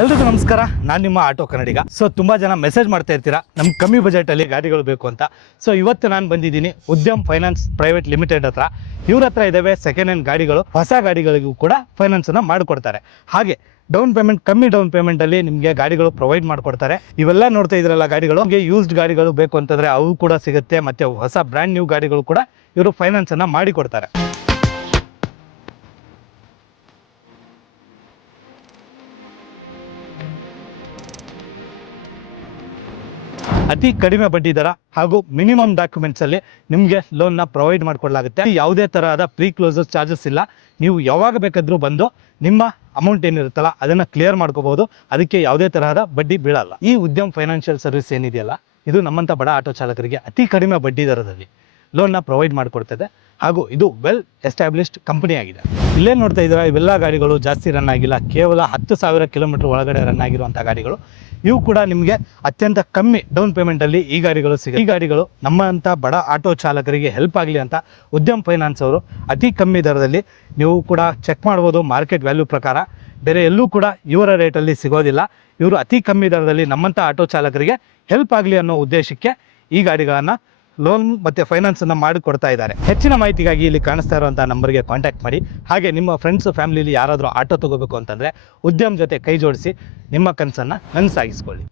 ಎಲ್ರಿಗೂ ನಮಸ್ಕಾರ. ನಾನು ನಿಮ್ಮ ಆಟೋ ಕನ್ನಡಿಗ. ಸೊ ತುಂಬಾ ಜನ ಮೆಸೇಜ್ ಮಾಡ್ತಾ ಇರ್ತೀರಾ. ನಮ್ಮ ಕಮ್ಮಿ ಬಜೆಟ್ ಅಲ್ಲಿ ಗಾಡಿಗಳು ಬೇಕು ಅಂತ. ಸೊ ಇವತ್ತು ನಾನು ಬಂದಿದ್ದೀನಿ ಉದ್ಯಮ್ ಫೈನಾನ್ಸ್ ಪ್ರೈವೇಟ್ ಲಿಮಿಟೆಡ್ ಹತ್ರ. ಇವ್ರ ಹತ್ರ ಇದ್ದಾವೆ ಸೆಕೆಂಡ್ ಹ್ಯಾಂಡ್ ಗಾಡಿಗಳು. ಹೊಸ ಗಾಡಿಗಳಿಗೂ ಕೂಡ ಫೈನಾನ್ಸ್ ಅನ್ನ ಮಾಡಿಕೊಡ್ತಾರೆ. ಹಾಗೆ ಡೌನ್ ಪೇಮೆಂಟ್ ಕಮ್ಮಿ ಡೌನ್ ಪೇಮೆಂಟ್ ಅಲ್ಲಿ ನಿಮಗೆ ಗಾಡಿಗಳು ಪ್ರೊವೈಡ್ ಮಾಡಿಕೊಡ್ತಾರೆ. ಇವೆಲ್ಲ ನೋಡ್ತಾ ಇದ್ರಲ್ಲ ಗಾಡಿಗಳು. ನಿಮಗೆ ಯೂಸ್ಡ್ ಗಾಡಿಗಳು ಬೇಕು ಅಂತಂದ್ರೆ ಅವು ಕೂಡ ಸಿಗುತ್ತೆ. ಮತ್ತೆ ಹೊಸ ಬ್ರ್ಯಾಂಡ್ ನ್ಯೂ ಗಾಡಿಗಳು ಕೂಡ ಇವರು ಫೈನಾನ್ಸ್ ಅನ್ನ ಮಾಡಿಕೊಡ್ತಾರೆ. ಅತಿ ಕಡಿಮೆ ಬಡ್ಡಿ ದರ ಹಾಗೂ ಮಿನಿಮಮ್ ಡಾಕ್ಯುಮೆಂಟ್ಸ್ ಅಲ್ಲಿ ನಿಮಗೆ ನ ಪ್ರೊವೈಡ್ ಮಾಡಿಕೊಡಲಾಗುತ್ತೆ. ಯಾವುದೇ ತರಹದ ಪ್ರೀ ಕ್ಲೋಸರ್ ಚಾರ್ಜಸ್ ಇಲ್ಲ. ನೀವು ಯಾವಾಗ ಬೇಕಾದ್ರೂ ಬಂದು ನಿಮ್ಮ ಅಮೌಂಟ್ ಏನಿರುತ್ತಲ್ಲ ಅದನ್ನ ಕ್ಲಿಯರ್ ಮಾಡ್ಕೋಬಹುದು ಅದಕ್ಕೆ ಯಾವುದೇ ತರಹದ ಬಡ್ಡಿ ಬೀಳಲ್ಲ. ಈ ಉದ್ಯಮ್ ಫೈನಾನ್ಷಿಯಲ್ ಸರ್ವಿಸ್ ಏನಿದೆಯಲ್ಲ, ಇದು ನಮ್ಮಂತ ಬಡ ಆಟೋ ಚಾಲಕರಿಗೆ ಅತಿ ಕಡಿಮೆ ಬಡ್ಡಿ ದರದಲ್ಲಿ ಲೋನ್ನ ಪ್ರೊವೈಡ್ ಮಾಡಿಕೊಡ್ತದೆ. ಹಾಗೂ ಇದು ವೆಲ್ ಎಸ್ಟಾಬ್ಲಿಷ್ಡ್ ಕಂಪನಿ ಆಗಿದೆ. ಇಲ್ಲೇ ನೋಡ್ತಾ ಇದ್ದೀರಾ, ಇವೆಲ್ಲ ಗಾಡಿಗಳು ಜಾಸ್ತಿ ರನ್ ಆಗಿಲ್ಲ. ಕೇವಲ ಹತ್ತು ಸಾವಿರ ಕಿಲೋಮೀಟರ್ ಒಳಗಡೆ ರನ್ ಆಗಿರುವಂಥ ಗಾಡಿಗಳು. ಇವು ಕೂಡ ನಿಮಗೆ ಅತ್ಯಂತ ಕಮ್ಮಿ ಡೌನ್ ಪೇಮೆಂಟಲ್ಲಿ ಈ ಗಾಡಿಗಳು ಸಿಗುತ್ತೆ. ಈ ಗಾಡಿಗಳು ನಮ್ಮಂಥ ಬಡ ಆಟೋ ಚಾಲಕರಿಗೆ ಹೆಲ್ಪ್ ಆಗಲಿ ಅಂತ ಉದ್ಯಮ್ ಫೈನಾನ್ಸ್ ಅವರು ಅತಿ ಕಮ್ಮಿ ದರದಲ್ಲಿ ನೀವು ಕೂಡ ಚೆಕ್ ಮಾಡ್ಬೋದು ಮಾರ್ಕೆಟ್ ವ್ಯಾಲ್ಯೂ ಪ್ರಕಾರ. ಬೇರೆ ಎಲ್ಲೂ ಕೂಡ ಇವರ ರೇಟಲ್ಲಿ ಸಿಗೋದಿಲ್ಲ. ಇವರು ಅತಿ ಕಮ್ಮಿ ದರದಲ್ಲಿ ನಮ್ಮಂಥ ಆಟೋ ಚಾಲಕರಿಗೆ ಹೆಲ್ಪ್ ಆಗಲಿ ಅನ್ನೋ ಉದ್ದೇಶಕ್ಕೆ ಈ ಗಾಡಿಗಳನ್ನು ಲೋನ್ ಮತ್ತೆ ಫೈನಾನ್ಸ್ ಅನ್ನ ಮಾಡಿ ಕೊಡ್ತಾ ಇದ್ದಾರೆ. ಹೆಚ್ಚಿನ ಮಾಹಿತಿಗಾಗಿ ಇಲ್ಲಿ ಕಾಣಿಸ್ತಾ ಇರುವಂತಹ ನಂಬರ್ಗೆ ಕಾಂಟ್ಯಾಕ್ಟ್ ಮಾಡಿ. ಹಾಗೆ ನಿಮ್ಮ ಫ್ರೆಂಡ್ಸ್ ಫ್ಯಾಮಿಲಿಲಿ ಯಾರಾದರೂ ಆಟೋ ತಗೋಬೇಕು ಅಂತಂದ್ರೆ ಉದ್ಯಮ ಜೊತೆ ಕೈ ಜೋಡಿಸಿ ನಿಮ್ಮ ಕನಸನ್ನು ನನಸಾಗಿಸ್ಕೊಳ್ಳಿ.